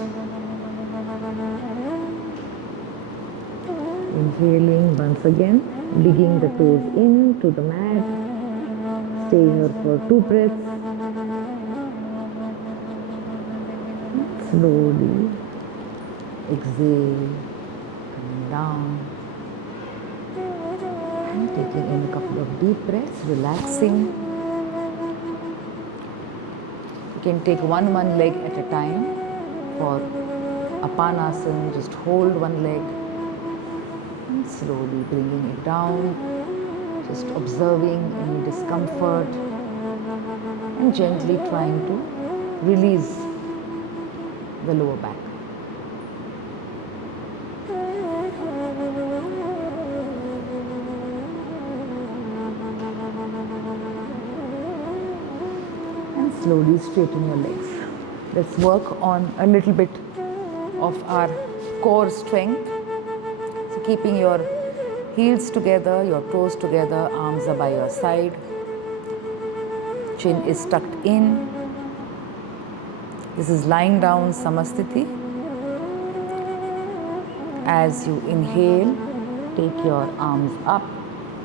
Inhaling once again, digging the toes into the mat. Stay here for 2 breaths. Slowly exhale, coming down. And taking in a couple of deep breaths, relaxing. You can take one leg at a time. For Apanasana, just hold one leg and slowly bringing it down, just observing any discomfort and gently trying to release the lower back. And slowly straighten your legs. Let's work on a little bit of our core strength. So keeping your heels together, your toes together, arms are by your side. Chin is tucked in. This is lying down Samasthiti. As you inhale, take your arms up.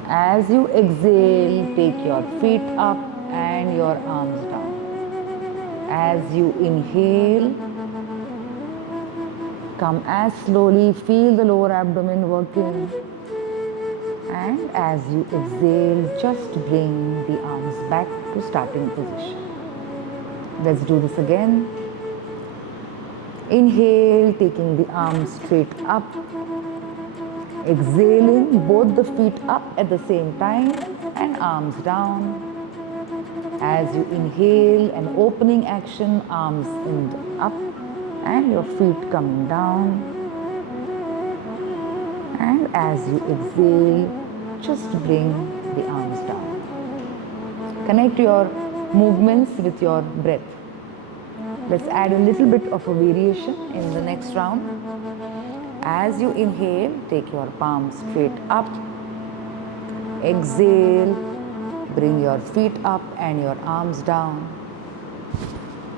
As you exhale, take your feet up and your arms down. As you inhale, come as slowly, feel the lower abdomen working. And as you exhale, just bring the arms back to starting position. Let's do this again. Inhale, taking the arms straight up. Exhaling, both the feet up at the same time and arms down. As you inhale, an opening action, arms up and your feet coming down. And as you exhale, just bring the arms down. Connect your movements with your breath. Let's add a little bit of a variation in the next round. As you inhale, take your palms straight up. Exhale, bring your feet up and your arms down.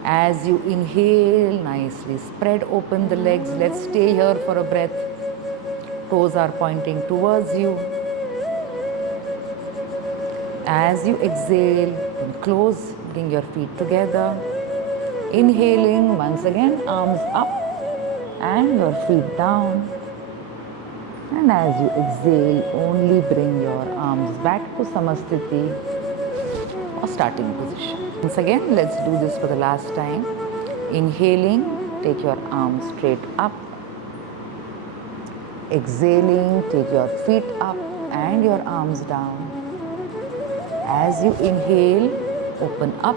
As you inhale, nicely spread open the legs. Let's stay here for a breath. Toes are pointing towards you. As you exhale, close, bring your feet together. Inhaling, once again, arms up and your feet down. And as you exhale, only bring your arms back to Samasthiti or starting position. Once again, let's do this for the last time. Inhaling, take your arms straight up. Exhaling, take your feet up and your arms down. As you inhale, open up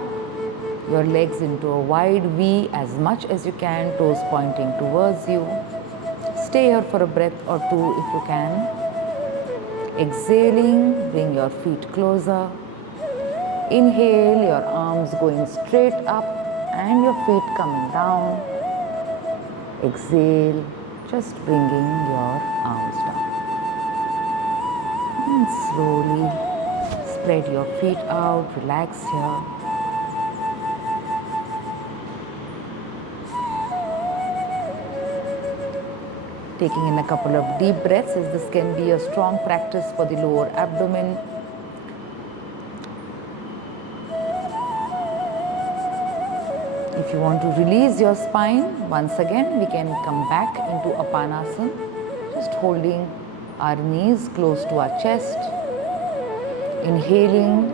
your legs into a wide V as much as you can, toes pointing towards you. Stay here for a breath or two if you can. Exhaling, bring your feet closer. Inhale, your arms going straight up and your feet coming down. Exhale, just bringing your arms down. And slowly spread your feet out, relax here. Taking in a couple of deep breaths, as this can be a strong practice for the lower abdomen. If you want to release your spine, once again we can come back into Apanasana, just holding our knees close to our chest. Inhaling,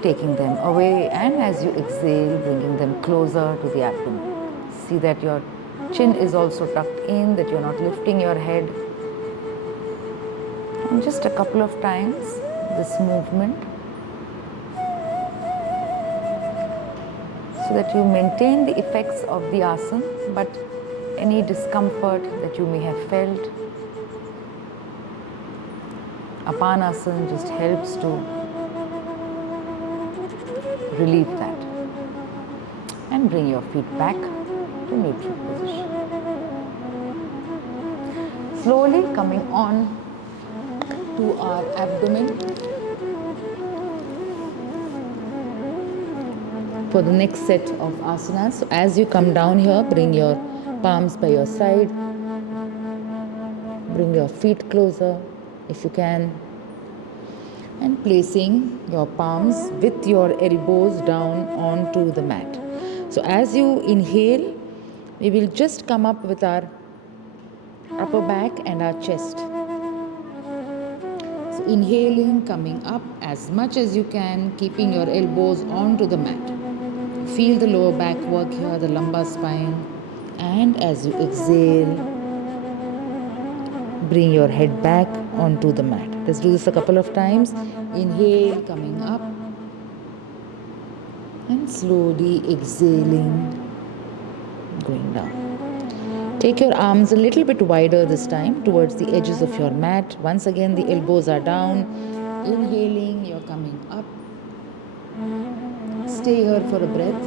taking them away, and as you exhale, bringing them closer to the abdomen. See that your chin is also tucked in, that you're not lifting your head. And just a couple of times, this movement, so that you maintain the effects of the asana, but any discomfort that you may have felt, Apanasana just helps to relieve that. And bring your feet back to neutral position. Slowly coming on to our abdomen. for the next set of asanas. So as you come down here, bring your palms by your side. Bring your feet closer if you can. And placing your palms with your elbows down onto the mat. So as you inhale, we will just come up with our upper back and our chest. So inhaling, coming up as much as you can, keeping your elbows onto the mat. Feel the lower back work here, the lumbar spine. And as you exhale, bring your head back onto the mat. Let's do this a couple of times. Inhale, coming up. And slowly exhaling, going down. Take your arms a little bit wider this time towards the edges of your mat. Once again, the elbows are down. Inhaling, you're coming up. Stay here for a breath.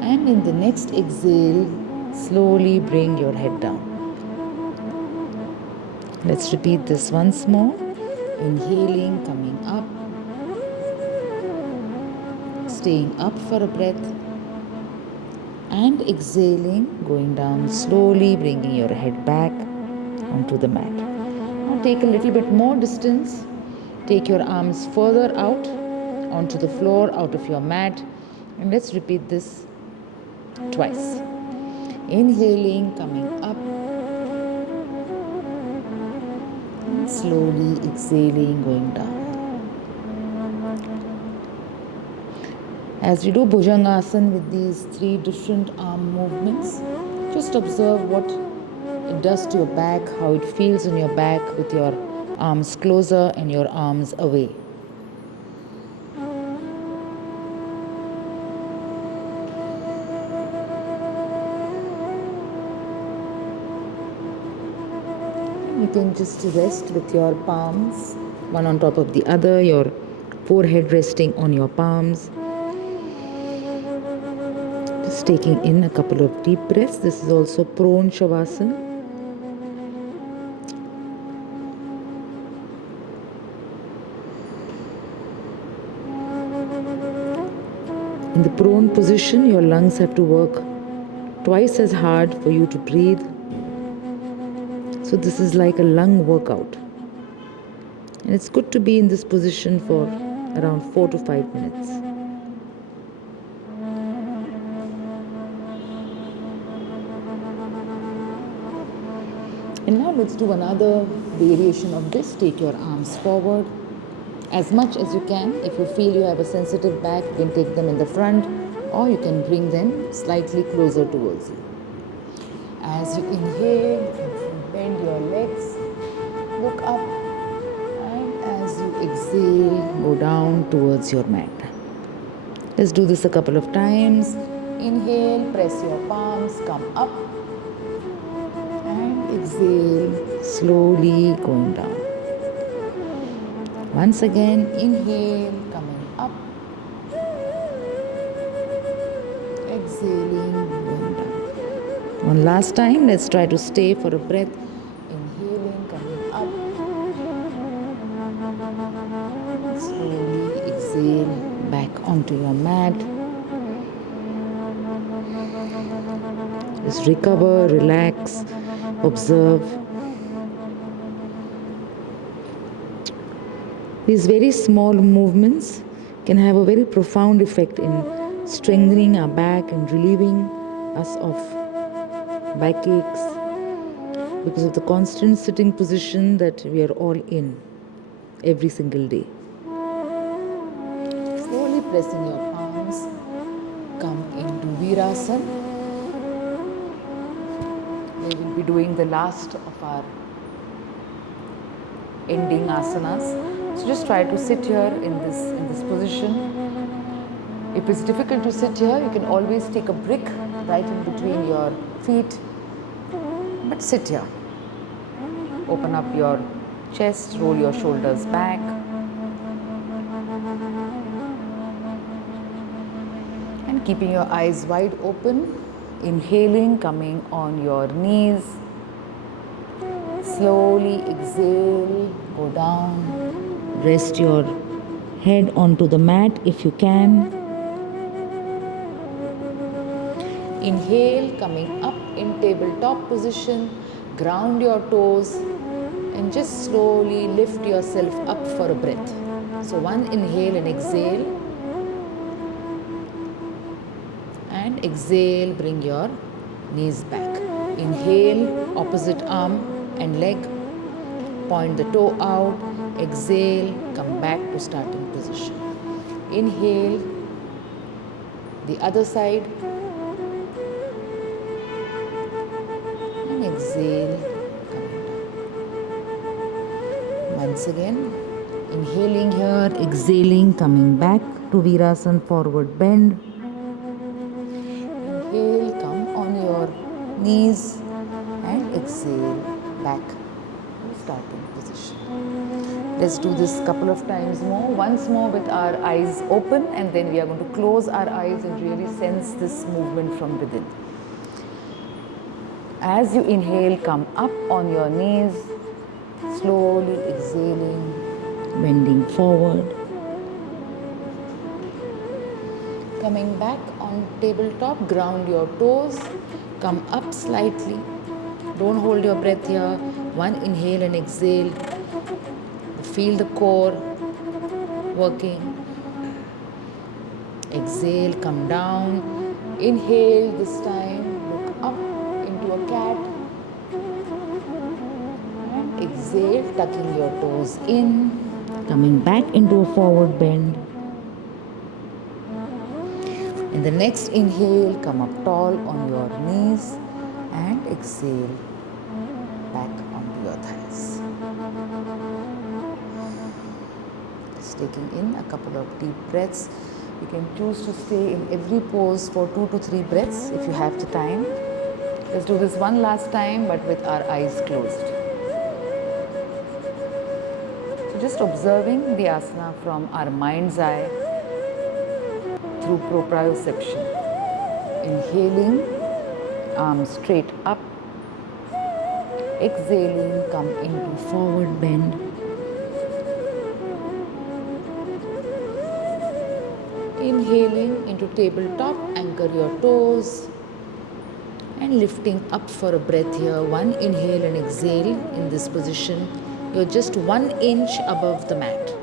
And in the next exhale, slowly bring your head down. Let's repeat this once more. Inhaling, coming up. Staying up for a breath. And exhaling, going down slowly, bringing your head back onto the mat. Now take a little bit more distance. Take your arms further out onto the floor, out of your mat. And let's repeat this twice. Inhaling, coming up. And slowly exhaling, going down. As you do Bhujangasana with these 3 different arm movements, just observe what it does to your back, how it feels in your back with your arms closer and your arms away. You can just rest with your palms, one on top of the other, your forehead resting on your palms. Just taking in a couple of deep breaths. This is also prone shavasana. In the prone position, your lungs have to work twice as hard for you to breathe. So this is like a lung workout. And it's good to be in this position for around 4 to 5 minutes. And now let's do another variation of this. Take your arms forward as much as you can. If you feel you have a sensitive back, you can take them in the front, or you can bring them slightly closer towards you. As you inhale, bend your legs, look up, and as you exhale, go down towards your mat. Let's do this a couple of times. Inhale, press your palms, come up. Exhale, slowly going down. Once again, inhale, coming up. Exhaling, going down. One last time, let's try to stay for a breath. Inhaling, coming up. Slowly exhale, back onto your mat. Just recover, relax. Observe. These very small movements can have a very profound effect in strengthening our back and relieving us of backaches because of the constant sitting position that we are all in every single day. Slowly pressing your palms, come into Virasana. We will be doing the last of our ending asanas. So just try to sit here in this position. If it's difficult to sit here, you can always take a brick right in between your feet. But sit here. Open up your chest, roll your shoulders back. And keeping your eyes wide open. Inhaling, coming on your knees. Slowly exhale, go down. Rest your head onto the mat if you can. Inhale, coming up in tabletop position, ground your toes and just slowly lift yourself up for a breath. So one inhale and exhale, and exhale, bring your knees back. Inhale, opposite arm and leg, point the toe out, exhale, come back to starting position. Inhale, the other side, and exhale, coming down. Once again, inhaling here, exhaling, coming back to Virasana, forward bend. Inhale, come on your knees and exhale back to starting position. Let's do this couple of times more. Once more with our eyes open, and then we are going to close our eyes and really sense this movement from within. As you inhale, come up on your knees, slowly exhaling, bending forward. Coming back on tabletop, ground your toes, come up slightly. Don't hold your breath here. One inhale and exhale. Feel the core working. Exhale, come down. Inhale this time, look up into a cat. And exhale, tucking your toes in, coming back into a forward bend. In the next inhale, come up tall on your knees and exhale back onto your thighs. Just taking in a couple of deep breaths. You can choose to stay in every pose for 2 to 3 breaths if you have the time. Let's do this one last time, but with our eyes closed. So just observing the asana from our mind's eye through proprioception. Inhaling, arms straight up. Exhaling, come into forward bend. Inhaling into tabletop, anchor your toes. And lifting up for a breath here. One inhale and exhale in this position. You're just 1 inch above the mat.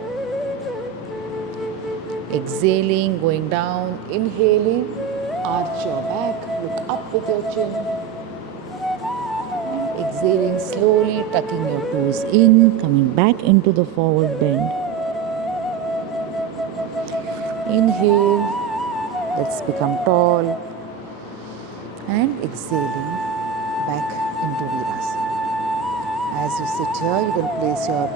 Exhaling, going down, inhaling, arch your back, look up with your chin. Exhaling slowly, tucking your toes in, coming back into the forward bend. Inhale, let's become tall. And exhaling back into Virasana. As you sit here, you can place your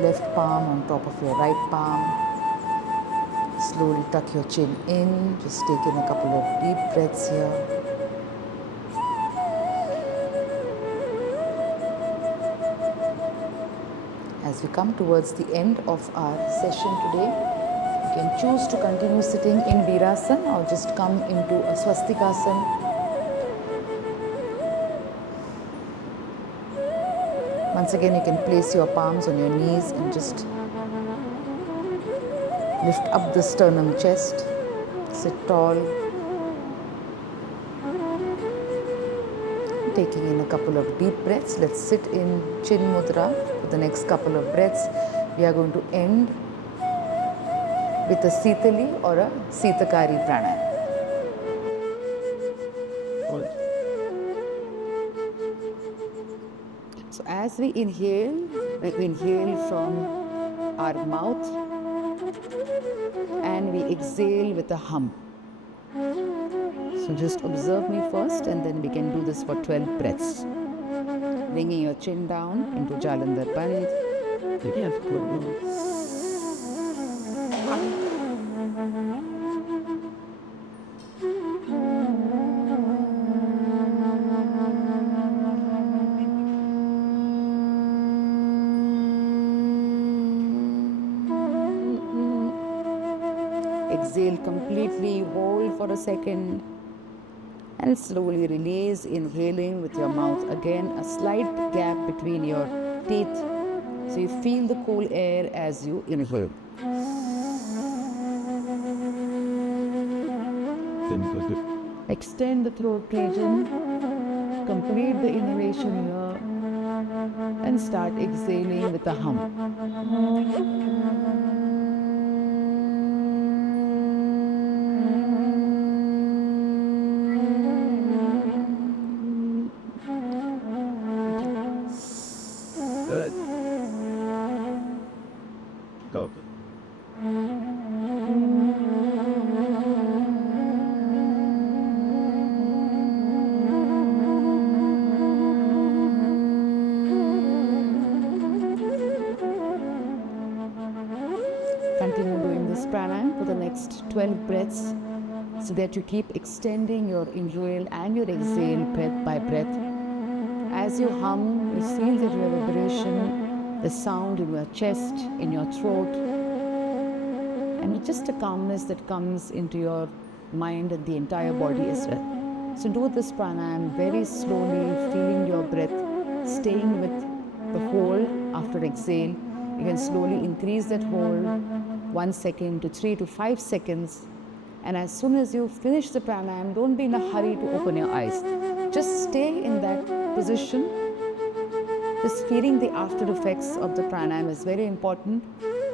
left palm on top of your right palm. Slowly tuck your chin in, just take in a couple of deep breaths here. As we come towards the end of our session today, you can choose to continue sitting in Virasana or just come into a Swastikasana. Once again, you can place your palms on your knees and just lift up the sternum chest, sit tall, taking in a couple of deep breaths. Let's sit in Chin Mudra for the next couple of breaths. We are going to end with a Sitali or a Sitakari pranayama. So as we inhale from our mouth and we exhale with a hum. So just observe me first and then we can do this for 12 breaths. Bringing your chin down into Jalandhar Bandh. Exhale completely, hold for a second and slowly release, inhaling with your mouth. Again, a slight gap between your teeth so you feel the cool air as you inhale. Extend the throat region, complete the inhalation here, and start exhaling with a hum. Good. Go. Continue doing this pranayama for the next 12 breaths so that you keep extending your inhale and your exhale breath by breath. As you hum, you feel the reverberation, the sound in your chest, in your throat, and just a calmness that comes into your mind and the entire body as well. So do this pranayama very slowly, feeling your breath, staying with the hold after exhale. You can slowly increase that hold 1 second to 3 to 5 seconds. And as soon as you finish the pranayama, don't be in a hurry to open your eyes. Just stay in that position. Just feeling the after effects of the pranayama is very important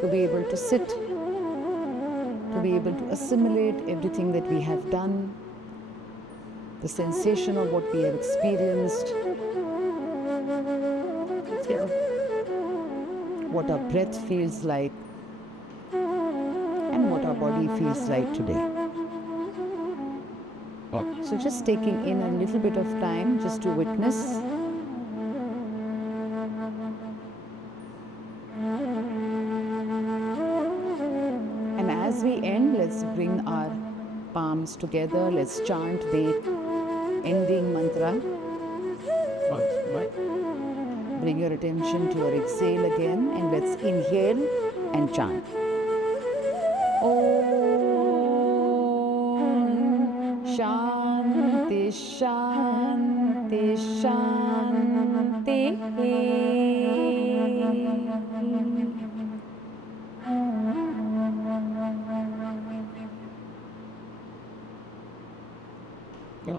to be able to sit, to be able to assimilate everything that we have done, the sensation of what we have experienced, what our breath feels like, and what our body feels like today. So just taking in a little bit of time just to witness. And as we end, let's bring our palms together. Let's chant the ending mantra. Bring your attention to your exhale again, and let's inhale and chant. Om Shanti Shanti Shanti.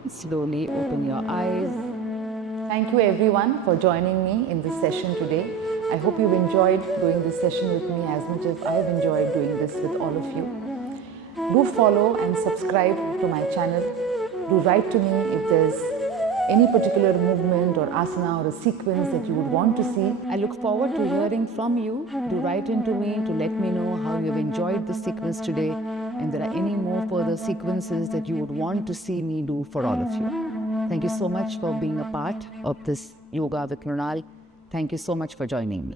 Slowly open your eyes. Thank you everyone for joining me in this session today. I hope you've enjoyed doing this session with me as much as I've enjoyed doing this with all of you. Do follow and subscribe to my channel. Do write to me if there's any particular movement or asana or a sequence that you would want to see. I look forward to hearing from you. Do write into me to let me know how you have enjoyed the sequence today, and there are any more further sequences that you would want to see me do for all of you. Thank you so much for being a part of this Yoga with Mrinal. Thank you so much for joining me.